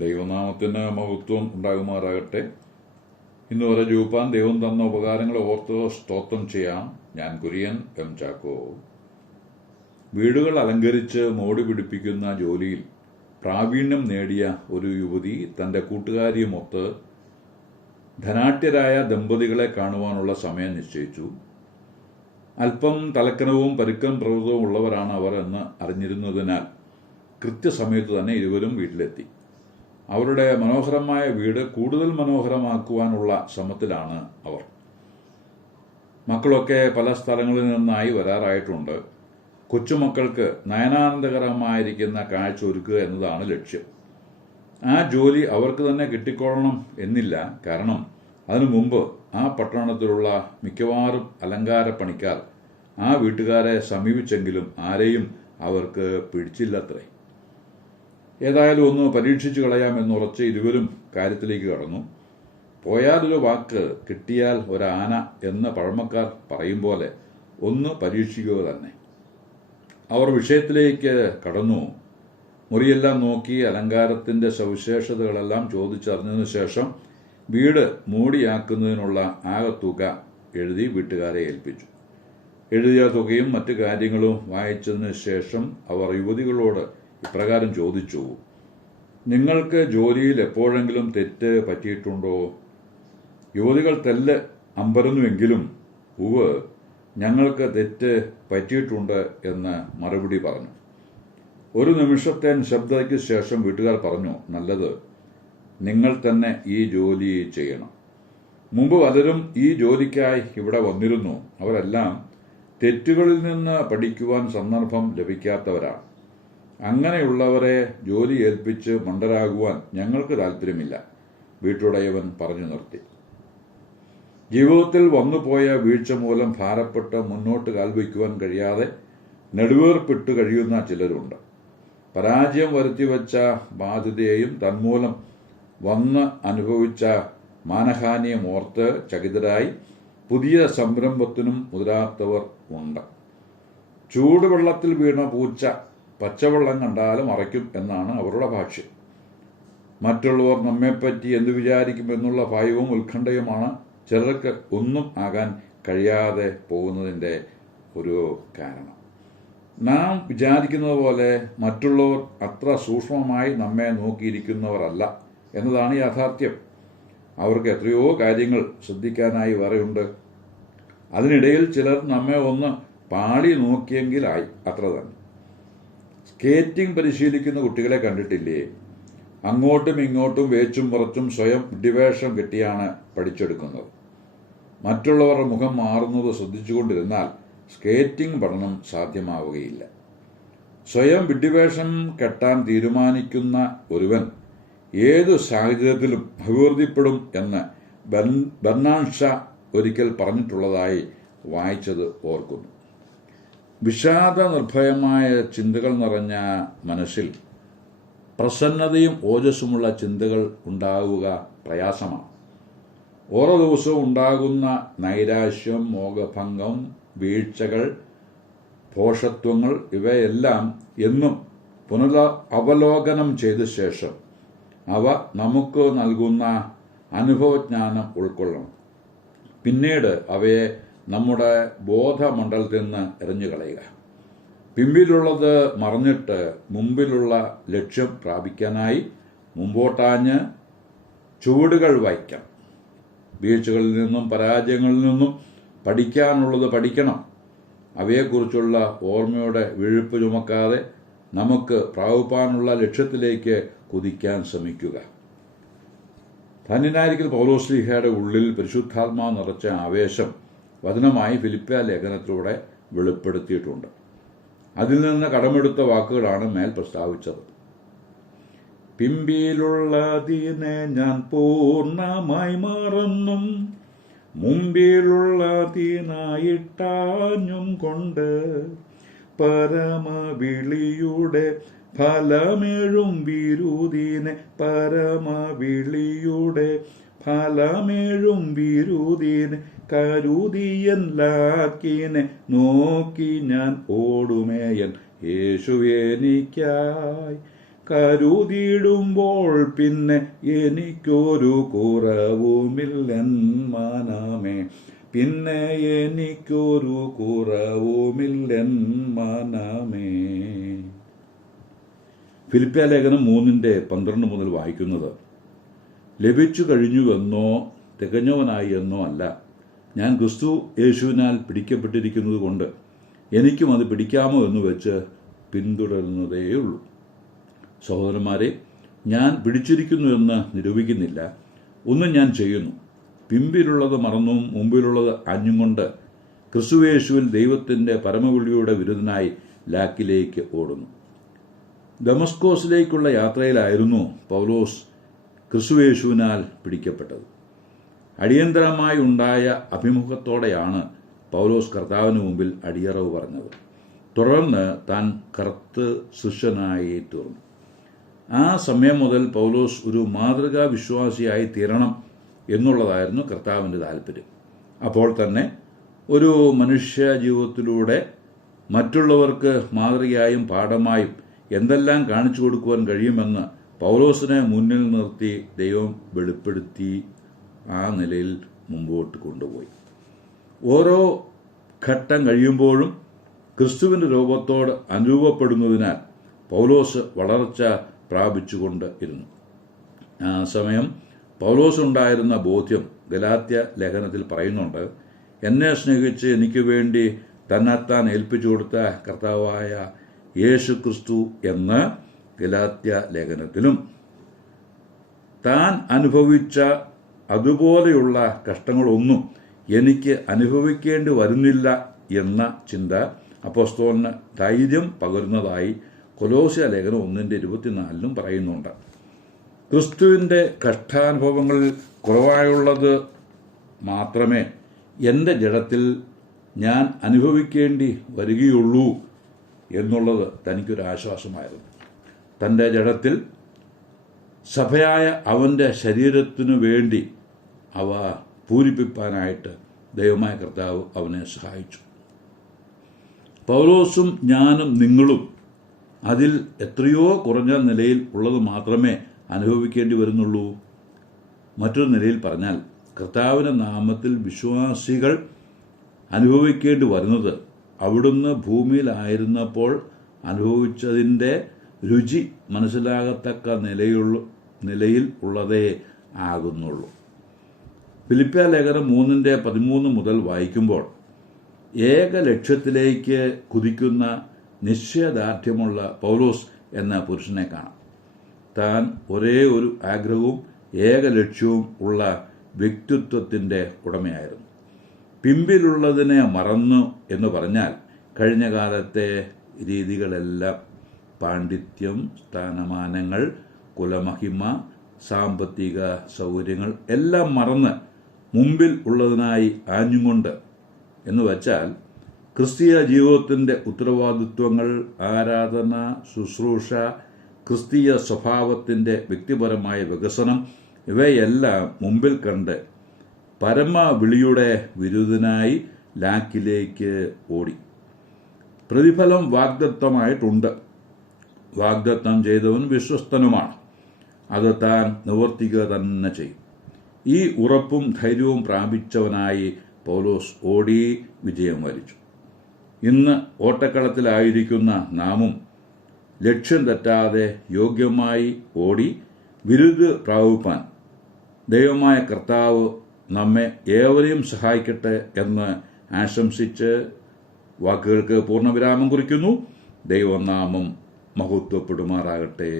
ദൈവനാമത്തിന് മഹത്വം ഉണ്ടാകുമാറാകട്ടെ. ഇന്ന് വരെ ജൂപ്പാൻ ദൈവം തന്ന ഉപകാരങ്ങളെ ഓർത്ത് സ്തോത്രം ചെയ്യാം. ഞാൻ കുര്യൻ എം ചാക്കോ. വീടുകൾ അലങ്കരിച്ച് മോടി പിടിപ്പിക്കുന്ന ജോലിയിൽ പ്രാവീണ്യം നേടിയ ഒരു യുവതി തൻ്റെ കൂട്ടുകാരിയുമൊത്ത് ധനാഢ്യരായ ദമ്പതികളെ കാണുവാനുള്ള സമയം നിശ്ചയിച്ചു. അല്പം തലക്കനവും പരുക്കൻ പ്രകൃതവും ഉള്ളവരാണ് അവർ എന്ന് അറിഞ്ഞിരുന്നതിനാൽ കൃത്യസമയത്ത് തന്നെ ഇരുവരും വീട്ടിലെത്തി. അവരുടെ മനോഹരമായ വീട് കൂടുതൽ മനോഹരമാക്കുവാനുള്ള ശ്രമത്തിലാണ് അവർ. മക്കളൊക്കെ പല സ്ഥലങ്ങളിൽ നിന്നായി വരാറായിട്ടുണ്ട്. കൊച്ചുമക്കൾക്ക് നയനാനന്ദകരമായിരിക്കുന്ന കാഴ്ച ഒരുക്കുക എന്നതാണ് ലക്ഷ്യം. ആ ജോലി അവർക്ക് തന്നെ കിട്ടിക്കൊള്ളണം എന്നില്ല. കാരണം അതിനു മുമ്പ് ആ പട്ടണത്തിലുള്ള മിക്കവാറും അലങ്കാര പണിക്കാർ ആ വീട്ടുകാരെ സമീപിച്ചെങ്കിലും ആരെയും അവർക്ക് പിടിച്ചില്ലത്രേ. ഏതായാലും ഒന്ന് പരീക്ഷിച്ചു കളയാമെന്നുറച്ച് ഇരുവരും കാര്യത്തിലേക്ക് കടന്നു. പോയാലൊരു വാക്ക്, കിട്ടിയാൽ ഒരാന എന്ന് പഴമക്കാർ പറയും പോലെ ഒന്ന് പരീക്ഷിക്കുക തന്നെ. അവർ വിഷയത്തിലേക്ക് കടന്നു. മുറിയെല്ലാം നോക്കി അലങ്കാരത്തിന്റെ സവിശേഷതകളെല്ലാം ചോദിച്ചറിഞ്ഞതിനു ശേഷം വീട് മൂടിയാക്കുന്നതിനുള്ള ആകെ തുക എഴുതി വീട്ടുകാരെ ഏൽപ്പിച്ചു. എഴുതിയ തുകയും മറ്റു കാര്യങ്ങളും വായിച്ചതിന് ശേഷം അവർ യുവതികളോട് ഇപ്രകാരം ചോദിച്ചു: നിങ്ങൾക്ക് ജോലിയിൽ എപ്പോഴെങ്കിലും തെറ്റ് പറ്റിയിട്ടുണ്ടോ? യുവതികൾ തെല്ല് അമ്പരന്നുവെങ്കിലും ഉവ്, ഞങ്ങൾക്ക് തെറ്റ് പറ്റിയിട്ടുണ്ട് എന്ന് മറുപടി പറഞ്ഞു. ഒരു നിമിഷത്തെ നിശബ്ദതയ്ക്ക് ശേഷം വീട്ടുകാർ പറഞ്ഞു: നല്ലത്, നിങ്ങൾ തന്നെ ഈ ജോലി ചെയ്യണം. മുമ്പ് പലരും ഈ ജോലിക്കായി ഇവിടെ വന്നിരുന്നു. അവരെല്ലാം തെറ്റുകളിൽ നിന്ന് പഠിക്കുവാൻ സന്ദർഭം ലഭിക്കാത്തവരാണ്. അങ്ങനെയുള്ളവരെ ജോലി ഏൽപ്പിച്ച് മണ്ടരാകുവാൻ ഞങ്ങൾക്ക് താല്പര്യമില്ല, വീട്ടുടയവൻ പറഞ്ഞു നിർത്തി. ജീവിതത്തിൽ വന്നുപോയ വീഴ്ച മൂലം ഭാരപ്പെട്ട് മുന്നോട്ട് കാൽവയ്ക്കുവാൻ കഴിയാതെ നെടുവേർപ്പിട്ട് കഴിയുന്ന ചിലരുണ്ട്. പരാജയം വരുത്തിവെച്ച ബാധ്യതയെയും തന്മൂലം വന്ന് അനുഭവിച്ച മാനഹാനിയും ഓർത്ത് ചകിതരായി പുതിയ സംരംഭത്തിനും മുതിരാത്തവർ ഉണ്ട്. ചൂടുവെള്ളത്തിൽ വീണ പൂച്ച പച്ചവെള്ളം കണ്ടാലും അറയ്ക്കും എന്നാണ് അവരുടെ ഭാഷ്യം. മറ്റുള്ളവർ നമ്മെപ്പറ്റി എന്തു വിചാരിക്കുമെന്നുള്ള ഭയവും ഉത്കണ്ഠയുമാണ് ചിലർക്ക് ഒന്നും ആകാൻ കഴിയാതെ പോകുന്നതിൻ്റെ ഒരു കാരണം. നാം വിചാരിക്കുന്നത് പോലെ മറ്റുള്ളവർ അത്ര സൂക്ഷ്മമായി നമ്മെ നോക്കിയിരിക്കുന്നവരല്ല എന്നതാണ് യാഥാർത്ഥ്യം. അവർക്ക് എത്രയോ കാര്യങ്ങൾ ശ്രദ്ധിക്കാനായി വേറെയുണ്ട്. അതിനിടയിൽ ചിലർ നമ്മെ ഒന്ന് പാളി നോക്കിയെങ്കിലായി, അത്ര തന്നെ. സ്കേറ്റിംഗ് പരിശീലിക്കുന്ന കുട്ടികളെ കണ്ടിട്ടില്ലേ? അങ്ങോട്ടും ഇങ്ങോട്ടും വേച്ചും പുറച്ചും സ്വയം വിഡ്ഢിവേഷം കെട്ടിയാണ് പഠിച്ചെടുക്കുന്നത്. മറ്റുള്ളവരുടെ മുഖം മാറുന്നത് ശ്രദ്ധിച്ചുകൊണ്ടിരുന്നാൽ സ്കേറ്റിംഗ് പഠനം സാധ്യമാവുകയില്ല. സ്വയം വിഡ്ഢിവേഷം കെട്ടാൻ തീരുമാനിക്കുന്ന ഒരുവൻ ഏതു സാഹചര്യത്തിലും അഭിവൃദ്ധിപ്പെടും എന്ന് ബെർണാഡ് ഷാ ഒരിക്കൽ പറഞ്ഞിട്ടുള്ളതായി വായിച്ചത് ഓർക്കുന്നു. വിഷാദ നിർഭയമായ ചിന്തകൾ നിറഞ്ഞ മനസ്സിൽ പ്രസന്നതയും ഓജസ്സുമുള്ള ചിന്തകൾ ഉണ്ടാവുക പ്രയാസമാണ്. ഓരോ ദിവസവും ഉണ്ടാകുന്ന നൈരാശ്യം, മോഹഭംഗം, വീഴ്ചകൾ, പോഷത്വങ്ങൾ ഇവയെല്ലാം എന്നും അവലോകനം ചെയ്ത ശേഷം അവ നമുക്ക് നൽകുന്ന അനുഭവജ്ഞാനം ഉൾക്കൊള്ളണം. പിന്നീട് അവയെ നമ്മുടെ ബോധമണ്ഡലത്തിൽ നിന്ന് എറിഞ്ഞു കളയുക. പിമ്പിലുള്ളത് മറന്നിട്ട് മുമ്പിലുള്ള ലക്ഷ്യം പ്രാപിക്കാനായി മുമ്പോട്ടാഞ്ഞ് ചുവടുകൾ വയ്ക്കണം. വീഴ്ചകളിൽ നിന്നും പരാജയങ്ങളിൽ നിന്നും പഠിക്കാനുള്ളത് പഠിക്കണം. അവയെക്കുറിച്ചുള്ള ഓർമ്മയുടെ വിഴുപ്പ് ചുമക്കാതെ നമുക്ക് പ്രാപിപ്പാനുള്ള ലക്ഷ്യത്തിലേക്ക് കുതിക്കാൻ ശ്രമിക്കുക. ധന്യനായിരിക്കൽ പൗലോസ്ലീഹയുടെ ഉള്ളിൽ പരിശുദ്ധാത്മാവ് നിറച്ച ആവേശം വചനമായി ഫിലിപ്പിയ ലേഖനത്തിലൂടെ വെളിപ്പെടുത്തിയിട്ടുണ്ട്. അതിൽ നിന്ന് കടമെടുത്ത വാക്കുകളാണ് മേൽ പ്രസ്താവിച്ചത്. പിമ്പിലുള്ളതിനെ ഞാൻ പൂർണ്ണമായി മറന്നും മുമ്പിലുള്ളതിനായിട്ടാഞ്ഞും കൊണ്ട് പരമവിളിയുടെ ഫലമേഴും വിരുദിനെ ഫലമേഴും വിരുദിനെ കരുതിയൻ ലാക്കിനെ നോക്കി ഞാൻ ഓടുമേയൻ യേശു എനിക്കായി കരുതിയിടുമ്പോൾ പിന്നെ എനിക്കൊരു കുറവുമില്ലൻ മനമേ, പിന്നെ എനിക്കൊരു കുറവുമില്ലൻ മനമേ. ഫിലിപ്പിയ ലേഖനം 3:12 മുതൽ വായിക്കുന്നത്: ലഭിച്ചു കഴിഞ്ഞുവെന്നോ തികഞ്ഞവനായി എന്നോ അല്ല, ഞാൻ ക്രിസ്തു യേശുവിനാൽ പിടിക്കപ്പെട്ടിരിക്കുന്നത് കൊണ്ട് എനിക്കും അത് പിടിക്കാമോ എന്ന് വെച്ച് പിന്തുടരുന്നതേയുള്ളൂ. സഹോദരന്മാരെ, ഞാൻ പിടിച്ചിരിക്കുന്നു എന്ന് നിരൂപിക്കുന്നില്ല. ഒന്നും ഞാൻ ചെയ്യുന്നു, പിമ്പിലുള്ളത് മറന്നും മുമ്പിലുള്ളത് അഞ്ഞും കൊണ്ട് ക്രിസ്തുയേശുവിൽ ദൈവത്തിൻ്റെ പരമവിളിയുടെ വിരുദ്ധനായി ലാക്കിലേക്ക് ഓടുന്നു. ദമസ്കോസിലേക്കുള്ള യാത്രയിലായിരുന്നു പൗലോസ് ക്രിസ്തുയേശുവിനാൽ പിടിക്കപ്പെട്ടത്. അടിയന്തരമായി ഉണ്ടായ അഭിമുഖത്തോടെയാണ് പൗലോസ് കർത്താവിന് മുമ്പിൽ അടിയറവ് പറഞ്ഞത്. തുടർന്ന് താൻ കറുത്ത് ശിഷ്യനായി തീർന്നു. ആ സമയം മുതൽ പൗലോസ് ഒരു മാതൃകാ വിശ്വാസിയായി തീരണം എന്നുള്ളതായിരുന്നു കർത്താവിൻ്റെ താല്പര്യം. അപ്പോൾ തന്നെ ഒരു മനുഷ്യ ജീവിതത്തിലൂടെ മറ്റുള്ളവർക്ക് മാതൃകയായും പാഠമായും എന്തെല്ലാം കാണിച്ചു കൊടുക്കുവാൻ കഴിയുമെന്ന് പൗലോസിനെ മുന്നിൽ നിർത്തി ദൈവം വെളിപ്പെടുത്തി ആ നിലയിൽ മുമ്പോട്ട് കൊണ്ടുപോയി. ഓരോ ഘട്ടം കഴിയുമ്പോഴും ക്രിസ്തുവിൻ്റെ രൂപത്തോട് അനുരൂപപ്പെടുന്നതിനാൽ പൗലോസ് വളർച്ച പ്രാപിച്ചുകൊണ്ട് ഇരുന്നു. ആ സമയം പൗലോസ് ഉണ്ടായിരുന്ന ബോധ്യം ഗലാത്യ ലേഖനത്തിൽ പറയുന്നുണ്ട്. എന്നെ സ്നേഹിച്ച് എനിക്ക് വേണ്ടി തന്നെത്താൻ ഏൽപ്പിച്ചു കൊടുത്ത കർത്താവായ യേശു ക്രിസ്തു എന്ന് ഗലാത്യ ലേഖനത്തിലും, താൻ അനുഭവിച്ച അതുപോലെയുള്ള കഷ്ടങ്ങളൊന്നും എനിക്ക് അനുഭവിക്കേണ്ടി വരുന്നില്ല എന്ന ചിന്ത അപ്പോസ്തലന് ധൈര്യം പകരുന്നതായി കൊലോസ്യ ലേഖനം 1:24 പറയുന്നുണ്ട്. ക്രിസ്തുവിൻ്റെ കഷ്ടാനുഭവങ്ങളിൽ കുറവായുള്ളത് മാത്രമേ എൻ്റെ ജഡത്തിൽ ഞാൻ അനുഭവിക്കേണ്ടി വരികയുള്ളൂ എന്നുള്ളത് തനിക്കൊരാശ്വാസമായിരുന്നു. തൻ്റെ ജഡത്തിൽ സഭയായ അവൻ്റെ ശരീരത്തിനു വേണ്ടി അവ പൂരിപ്പിക്കാനായിട്ട് ദൈവമായ കർത്താവ് അവനെ സഹായിച്ചു. പൗലോസും ഞാനും നിങ്ങളും അതിൽ എത്രയോ കുറഞ്ഞ നിലയിൽ ഉള്ളത് മാത്രമേ അനുഭവിക്കേണ്ടി വരുന്നുള്ളൂ. മറ്റൊരു നിലയിൽ പറഞ്ഞാൽ, കർത്താവിൻ്റെ നാമത്തിൽ വിശ്വാസികൾ അനുഭവിക്കേണ്ടി വരുന്നത് അവിടുന്ന് ഭൂമിയിലായിരുന്നപ്പോൾ അനുഭവിച്ചതിൻ്റെ രുചി മനസ്സിലാകത്തക്ക നിലയിൽ ഉള്ളതേ ആകുന്നുള്ളൂ. ഫിലിപ്പിയ ലേഖനം 3:13 മുതൽ വായിക്കുമ്പോൾ ഏക ലക്ഷ്യത്തിലേക്ക് കുതിക്കുന്ന നിശ്ചയദാർഢ്യമുള്ള പൗലോസ് എന്ന പുരുഷനെ കാണാം. താൻ ഒരേ ഒരു ആഗ്രഹവും ഏക ലക്ഷ്യവും ഉള്ള വ്യക്തിത്വത്തിൻ്റെ ഉടമയായിരുന്നു. പിമ്പിലുള്ളതിനെ മറന്നു എന്ന് പറഞ്ഞാൽ കഴിഞ്ഞ കാലത്തെ രീതികളെല്ലാം, പാണ്ഡിത്യം, സ്ഥാനമാനങ്ങൾ, കുലമഹിമ, സാമ്പത്തിക സൗകര്യങ്ങൾ എല്ലാം മറന്ന് മുമ്പിൽ ഉള്ളതിനായി ആഞ്ഞുകൊണ്ട് എന്ന് വച്ചാൽ ക്രിസ്തീയ ജീവിതത്തിൻ്റെ ഉത്തരവാദിത്വങ്ങൾ, ആരാധന, ശുശ്രൂഷ, ക്രിസ്തീയ സ്വഭാവത്തിൻ്റെ വ്യക്തിപരമായ വികസനം ഇവയെല്ലാം മുമ്പിൽ കണ്ട് പരമവിളിയുടെ വിരുദ്ധനായി ലാക്കിലേക്ക് ഓടി. പ്രതിഫലം വാഗ്ദത്തമായിട്ടുണ്ട്. വാഗ്ദത്തം ചെയ്തവൻ വിശ്വസ്തനുമാണ്. അത് താൻ നിവർത്തിക്കുക തന്നെ ചെയ്യും. ഈ ഉറപ്പും ധൈര്യവും പ്രാപിച്ചവനായി പൗലോസ് ഓടി വിജയം വരിച്ചു. ഇന്ന് ഓട്ടക്കളത്തിലായിരിക്കുന്ന നാമും ലക്ഷ്യം തെറ്റാതെ യോഗ്യമായി ഓടി വിരുദ് പ്രാപിപ്പാൻ ദൈവമായ കർത്താവ് നമ്മെ ഏവരെയും സഹായിക്കട്ടെ എന്ന് ആശംസിച്ച് വാക്കുകൾക്ക് പൂർണ്ണവിരാമം കുറിക്കുന്നു. ദൈവനാമം മഹത്വപ്പെടുമാറാകട്ടെ.